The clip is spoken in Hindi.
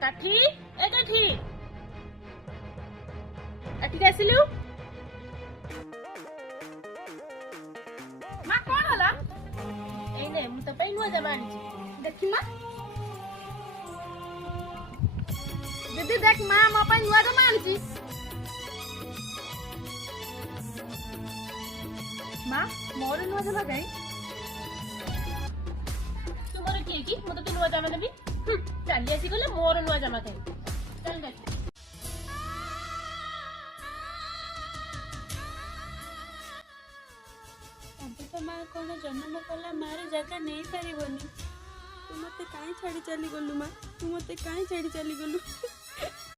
काठी ए काठी एठी आसिलु माँ कौन होला ए ने मु तो पे नुआ जमा आनी देखी माँ दीदी देख माँ मो पे नुआ जमा आनी माँ मोर नुआ जमा गई तुमर किए की मु तो नुआ जमा देबी चली आसी गले मोर नुआ जमा खाई चल देख तो माँ कौन जन्म कला मार जगह नहीं पारिबनी तू मते काई छाड़ी चली गलु माँ तू मते काई छाड़ी चली गलु।